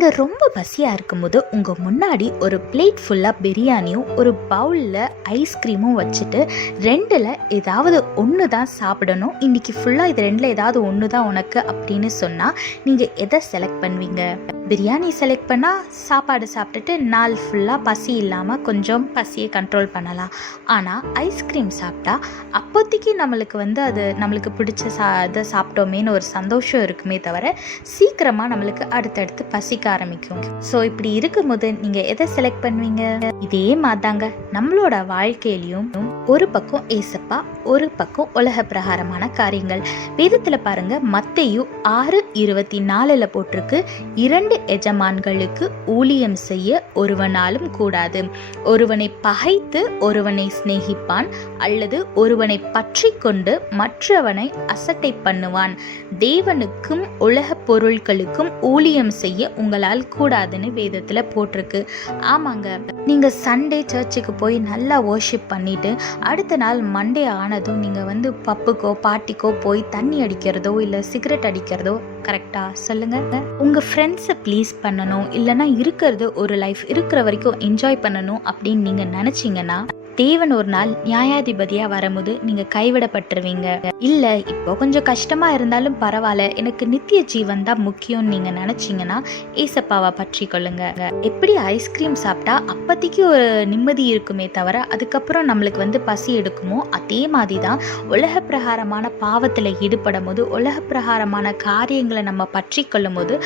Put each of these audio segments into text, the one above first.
நீங்கள் ரொம்ப பசியாக இருக்கும்போது உங்கள் முன்னாடி ஒரு பிளேட் ஃபுல்லாக பிரியாணியும் ஒரு பவுலில் ஐஸ்கிரீமும் வச்சுட்டு ரெண்டில் ஏதாவது ஒன்று தான் சாப்பிடணும், இன்றைக்கி ஃபுல்லாக இது ரெண்டில் ஏதாவது ஒன்று தான் உனக்கு அப்படின்னு சொன்னால் நீங்கள் எதை செலக்ட் பண்ணுவீங்க? பிரியாணி செலக்ட் பண்ணால் சாப்பாடு சாப்பிட்டுட்டு நாள் ஃபுல்லாக பசி இல்லாமல் கொஞ்சம் பசியை கண்ட்ரோல் பண்ணலாம். ஆனால் ஐஸ்கிரீம் சாப்பிட்டா அப்போதைக்கு நம்மளுக்கு அது நம்மளுக்கு பிடிச்ச இதை சாப்பிட்டோமேன்னு ஒரு சந்தோஷம் இருக்குமே தவிர சீக்கிரமாக நம்மளுக்கு அடுத்தடுத்து பசிக்க ஆரம்பிக்கும். ஸோ இப்படி இருக்கும்போது நீங்கள் எதை செலக்ட் பண்ணுவீங்க? இதே மாதிரிதாங்க நம்மளோட வாழ்க்கையிலையும் ஒரு பக்கம் ஏசப்பா, ஒரு பக்கம் உலக பிரகாரமான காரியங்கள். வேதத்தில் பாருங்க, மத்தேயு 6:24 போட்டிருக்கு, 2 எஜமான்களுக்கு ஊழியம் செய்ய ஒருவனாலும் கூடாது. ஒருவனை பகைத்து ஒருவனை சிநேகிப்பான், அல்லது ஒருவனை பற்றி கொண்டு மற்றவனை அசட்டை பண்ணுவான். தேவனுக்கும் உலக பொருட்களுக்கும் ஊழியம் செய்ய உங்களால் கூடாதுன்னு வேதத்தில் போட்டிருக்கு. ஆமாங்க, நீங்கள் சண்டே சர்ச்சுக்கு போய் நல்லா வர்ஷிப் பண்ணிட்டு அடுத்த நாள் மண்டே ஆனதும் நீங்கள் பப்புக்கோ பார்ட்டிக்கோ போய் தண்ணி அடிக்கிறதோ இல்லை சிகரெட் அடிக்கிறதோ கரெக்டா? சொல்லுங்க. உங்கள் ஃப்ரெண்ட்ஸை ப்ளீஸ் பண்ணணும், இல்லைனா இருக்கிறது ஒரு லைஃப், இருக்கிற வரைக்கும் என்ஜாய் பண்ணணும் அப்படின்னு நீங்கள் நினச்சிங்கன்னா தேவன் ஒரு நாள் நியாயாதிபதியாக வரும்போது நீங்கள் கைவிடப்பட்டுருவீங்க. இல்லை இப்போ கொஞ்சம் கஷ்டமாக இருந்தாலும் பரவாயில்ல, எனக்கு நித்திய ஜீவன் தான் முக்கியம்னு நீங்கள் நினச்சிங்கன்னா ஏசப்பாவை பற்றி கொள்ளுங்க. எப்படி ஐஸ்கிரீம் சாப்பிட்டா அப்போதைக்கு ஒரு நிம்மதி இருக்குமே தவிர அதுக்கப்புறம் நம்மளுக்கு பசி எடுக்குமோ, அதே மாதிரி தான் உலக பிரகாரமான பாவத்தில் ஈடுபடும் போது, உலக பிரகாரமான காரியங்களை நம்ம பற்றி கொள்ளும் போது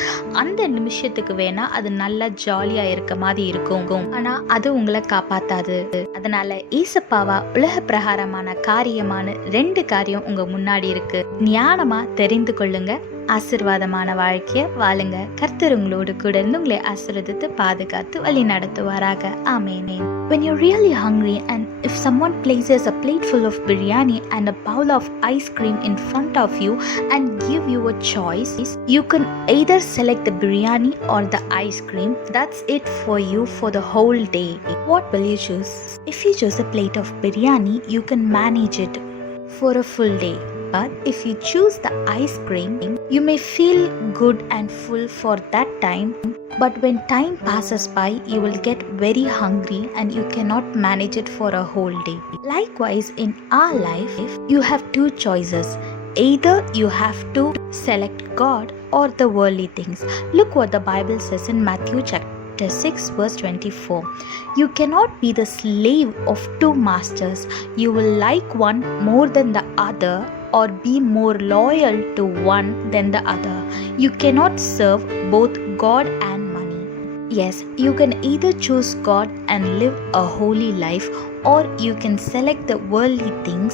அந்த நிமிஷத்துக்கு வேணா அது நல்லா ஜாலியாக இருக்க மாதிரி இருக்கும். ஆனால் அது உங்களை காப்பாற்றாது. அதனால ஏசப்பாவா உலக பிரகாரமான காரியமான 2 காரியம் உங்க முன்னாடி இருக்கு. ஞானமா தெரிந்து கொள்ளுங்க, ஆசீர்வாதமான வாழ்க்கைய வாழுங்க. கர்த்தர் உங்களோடு கூட இருந்து உங்களை ஆசீர்வதித்து பாதுகாத்து வழி நடத்துவாராக. ஆமென். When you're really hungry and if someone places a plate full of biryani and a bowl of ice cream in front of you and give you a choice, you can either select the biryani or the ice cream. That's it for you for the whole day. What will you choose? If you choose a plate of biryani, you can manage it for a full day. But if you choose the ice cream, you may feel good and full for that time, but when time passes by, you will get very hungry and you cannot manage it for a whole day. Likewise, in our life, you have 2 choices. Either you have to select God or the worldly things. Look what the Bible says in Matthew chapter 6 verse 24. You cannot be the slave of 2 masters. You will like one more than the other, or be more loyal to one than the other. You cannot serve both God and money. Yes, you can either choose God and live a holy life, or you can select the worldly things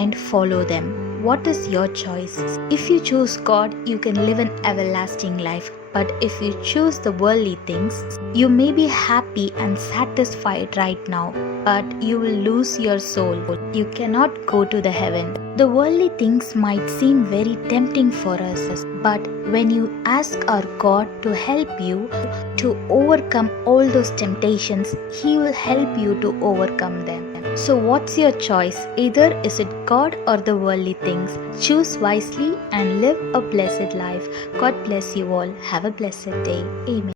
and follow them. What is your choice? If you choose God, you can live an everlasting life. But if you choose the worldly things, you may be happy and satisfied right now, but you will lose your soul. You cannot go to the heaven. The worldly things might seem very tempting for us, but when you ask our God to help you to overcome all those temptations, He will help you to overcome them. So what's your choice? Either is it God or the worldly things? Choose wisely and live a blessed life. God bless you all. Have a blessed day. Amen.